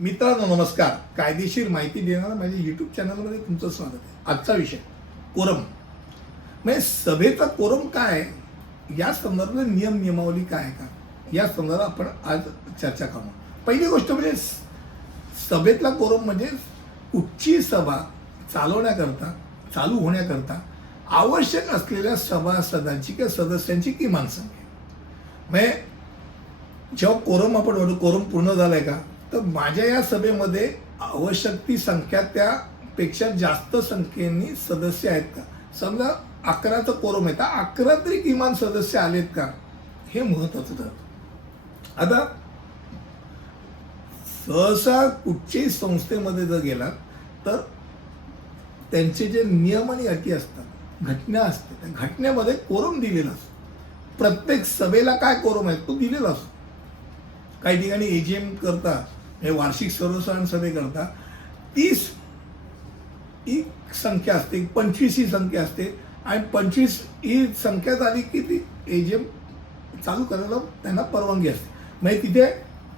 मित्रांनो नमस्कार. कायदेशीर माहिती देणारा माझ्या यूट्यूब चॅनलमध्ये तुमचं स्वागत आहे. आजचा विषय कोरम, म्हणजे सभेचा कोरम काय आहे, या संदर्भात नियमावली काय आहे का, या संदर्भात आपण आज चर्चा करू. पहिली गोष्ट म्हणजे सभेतला कोरम म्हणजे कुठची सभा चालू होण्याकरता आवश्यक असलेल्या सभासदांची किंवा सदस्यांची किमान संख्या. म्हणजे जेव्हा कोरम आपण कोरम पूर्ण झालाय का, तर माझ्या या सभेमध्ये आवश्यक ती संख्या त्यापेक्षा जास्त संख्येने सदस्य आहेत का. समजा 11चा कोरम आहे तर 11 तरी किमान सदस्य आलेत का, हे महत्वाचं ठरतं. आता सहसा कुठच्याही संस्थेमध्ये जर गेलात तर त्यांचे जे नियम आणि अटी असतात, घटना असते, त्या घटनेमध्ये कोरम दिलेला असतो. प्रत्येक सभेला काय कोरम आहे तो दिलेला असतो. काही ठिकाणी एजीएम करता, हे वार्षिक सर्वसाधारण सभे करता 30 ही संख्या असते, 25 ही संख्या असते, आणि 25 ही संख्या झाली की ती एजीएम चालू करायला त्यांना परवानगी असते. म्हणजे तिथे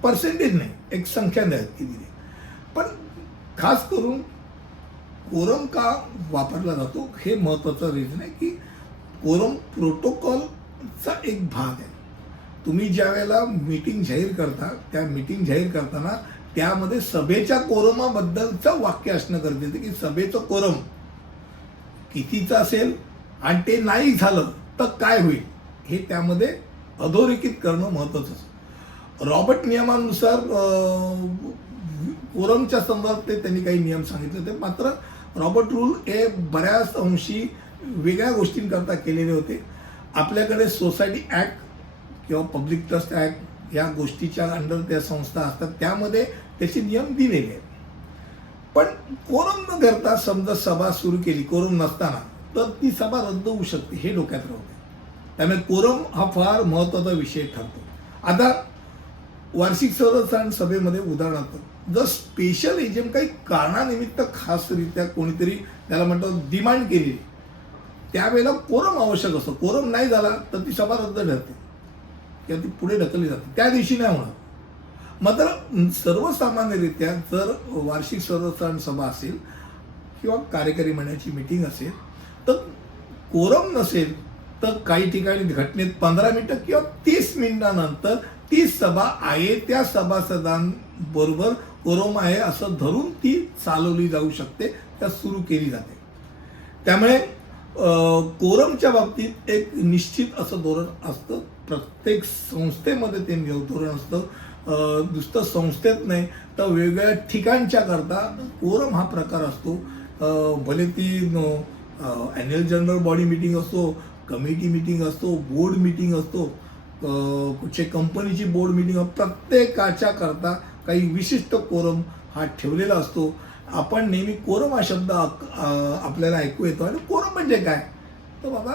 पर्सेंटेज नाही, एक संख्या नाही किती. पण खास करून कोरम का वापरला जातो हे महत्त्वाचं रिझन आहे की कोरम प्रोटोकॉलचा एक भाग आहे. तुम्ही ज्या वेळेला मीटिंग जाहीर करता, त्या मीटिंग जाहीर करताना त्यामध्ये सभेच्या कोरमाबद्दलचं वाक्य असणं गरजेचं आहे की सभेचं कोरम कितीचं असेल आणि ते नाही झालं तर काय होईल हे त्यामध्ये अधोरेखित करणं महत्त्वाचं असतं. रॉबर्ट नियमानुसार कोरमच्या संदर्भात त्यांनी काही नियम सांगितले होते, मात्र रॉबर्ट रूल हे बऱ्याच अंशी वेगळ्या गोष्टींकरता केलेले होते. आपल्याकडे सोसायटी ॲक्ट किंवा पब्लिक ट्रस्ट ॲक्ट या गोष्टीच्या अंडर त्या संस्था असतात, त्यामध्ये त्याचे नियम दिलेले आहेत. पण कोरम न करता समजा सभा सुरू केली कोरम नसताना, तर ती सभा रद्द होऊ शकते, हे डोक्यात राहू दे. त्यामुळे कोरम हा फार महत्त्वाचा विषय ठरतो. आता वार्षिक सर्वसाधारण सभेमध्ये उदाहरणार्थ जर स्पेशल एजीएम काही कारणानिमित्त खासरित्या कोणीतरी त्याला म्हणतो डिमांड केली, त्यावेळेला कोरम आवश्यक असतो. कोरम नाही झाला तर ती सभा रद्द ठरते किंवा ती पुढे ढकलली जाते, त्या दिवशी नाही होणार. मात्र सर्वसामान्यरित्या जर वार्षिक सर्वसाधारण सभा असेल किंवा कार्यकारी मंडळाची मीटिंग असेल तर कोरम नसेल तर काही ठिकाणी घटनेत 15 मिनिटं किंवा 30 मिनिटानंतर ती सभा आहे त्या सभासदांबरोबर कोरम आहे असं धरून ती चालवली जाऊ शकते, त्या सुरू केली जाते. त्यामुळे कोरमच्या बाबतीत एक निश्चित असं धोरण असतं. प्रत्येक संस्थेमध्ये ते धोरण असतं. नुसतं संस्थेत नाही तर वेगवेगळ्या ठिकाणच्या करता कोरम हा प्रकार असतो. भले ती ॲन्युअल जनरल बॉडी मीटिंग असतो, कमिटी मीटिंग असतो, बोर्ड मीटिंग असतो, कुठच्या कंपनीची बोर्ड मीटिंग, प्रत्येकाच्या करता काही विशिष्ट कोरम हा ठेवलेला असतो. आपण नेहमी कोरम हा शब्द आपल्याला ऐकू येतो, आणि कोरम म्हणजे काय तर बाबा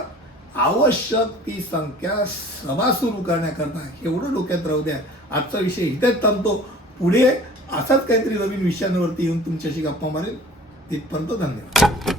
आवश्यक ती संख्या सभा सुरू करण्याकरता, एवढं डोक्यात राहू द्या. आजचा विषय इथेच थांबतो. पुढे असाच काहीतरी नवीन विषयांवरती येऊन तुमच्याशी गप्पा मारेल. तिथपर्यंत धन्यवाद.